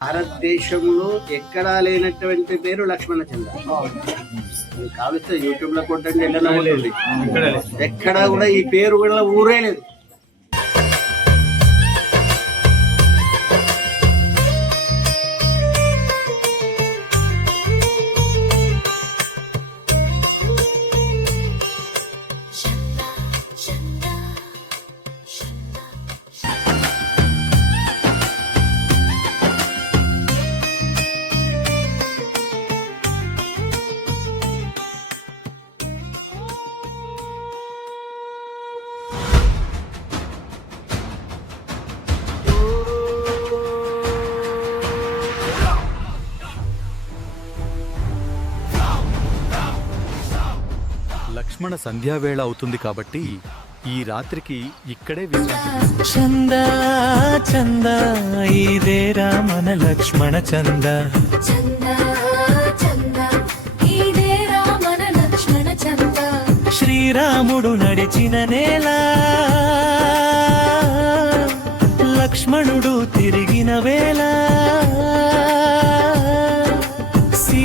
భారతదేశంలో ఎక్కడా లేనటువంటి పేరు లక్ష్మణ చంద్ర. కావలిస్తే యూట్యూబ్లో కొట్టండి ఎక్కడా కూడా ఈ పేరు కూడా ఊరే లేదు. లక్ష్మణ సంధ్యావేళ అవుతుంది కాబట్టి ఈ రాత్రికి ఇక్కడే. చంద చంద ఇదేరా మన లక్ష్మణ చంద. చంద చంద ఇదే రామన లక్ష్మణ చంద. శ్రీరాముడు నడిచిన నేల లక్ష్మణుడు తిరిగిన వేళ.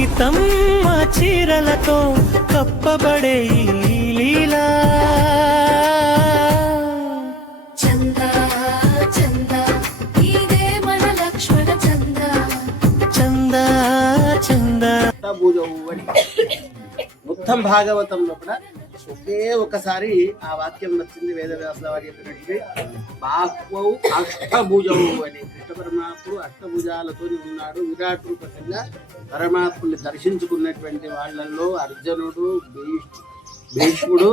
సీతమ్మ చీరలతో కప్పబడే లీలా. చంద చంద ఇదే మన లక్ష్మణ చంద. చంద చంద. భూజవు అని మొత్తం భాగవతంలో కూడా ఒకే ఒకసారి ఆ వాక్యం నచ్చింది వేదవ్యాసుల వారి చెప్పినట్టు బాహ్వవు అష్టభుజము అని కృష్ణ పరమాత్ముడు అష్టభుజాలతో ఉన్నాడు విరాట్ రూపకంగా పరమాత్ముని దర్శించుకున్నటువంటి వాళ్ళల్లో అర్జునుడు భీష్ముడు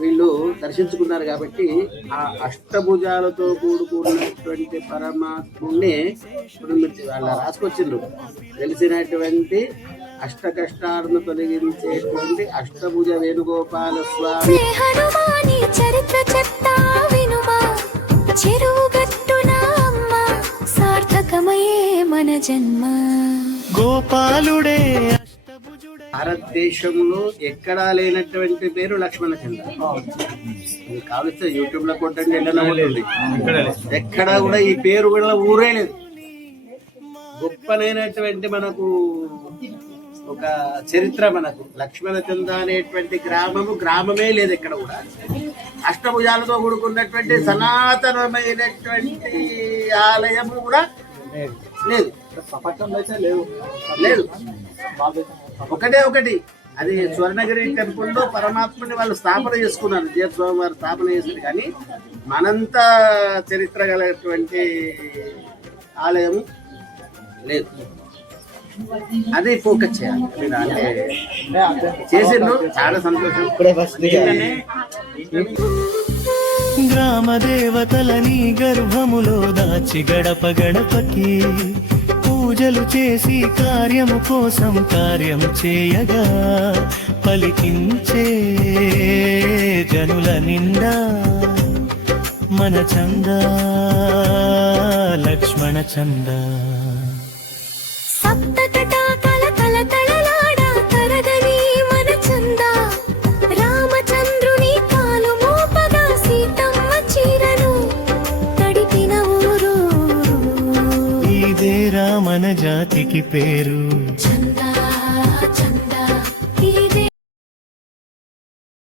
వీళ్ళు దర్శించుకున్నారు కాబట్టి ఆ అష్టభుజాలతో కూడుకున్నటువంటి పరమాత్ముని ఇప్పుడు మీరు వాళ్ళ రాసుకొచ్చిండ్రు. తెలిసినటువంటి అష్ట కష్టాలను తొలగించేటువంటి అష్టభుజ వేణుగోపాల స్వామి. హనుమాని చరిత్ర చెప్తా వినుమా. చెరువు గట్టున అమ్మ సార్థకమయే మన జన్మ. గోపాలుడే అష్టభుజుడే. భారతదేశంలో ఎక్కడా లేనటువంటి పేరు లక్ష్మణ చంద్ర. కావలిస్తే యూట్యూబ్లో కొట్టండి ఎక్కడా కూడా ఈ పేరు కూడా ఊరే లేదు. గొప్పనైనటువంటి మనకు ఒక చరిత్ర మనకు. లక్ష్మణ చంద్ర అనేటువంటి గ్రామము గ్రామమే లేదు ఎక్కడ కూడా. అష్టభుజాలతో కూడుకున్నటువంటి సనాతనమైనటువంటి ఆలయము కూడా లేదు. లేవు. లేదు. ఒకటే ఒకటి. అది స్వర్ణగిరి టెంపుల్లో పరమాత్మని వాళ్ళు స్థాపన చేసుకున్నారు. జయ స్వామి వారు స్థాపన చేశారు. కానీ మనంత చరిత్ర గలటువంటి ఆలయం లేదు. అది ఫోకస్ చేయాలి. మీరు అంటే చేసిండ్రు చాలా సంతోషం. ఇప్పుడే ఫస్ట్ గ్రామ దేవతలని గర్భములో దాచి గడప గడపకి పూజలు చేసి కార్యము కోసం కార్యం చేయగా పలికించే జనుల నిండా మన చంద లక్ష్మణ చంద. మన జాతికి పేరు. చందా చందా.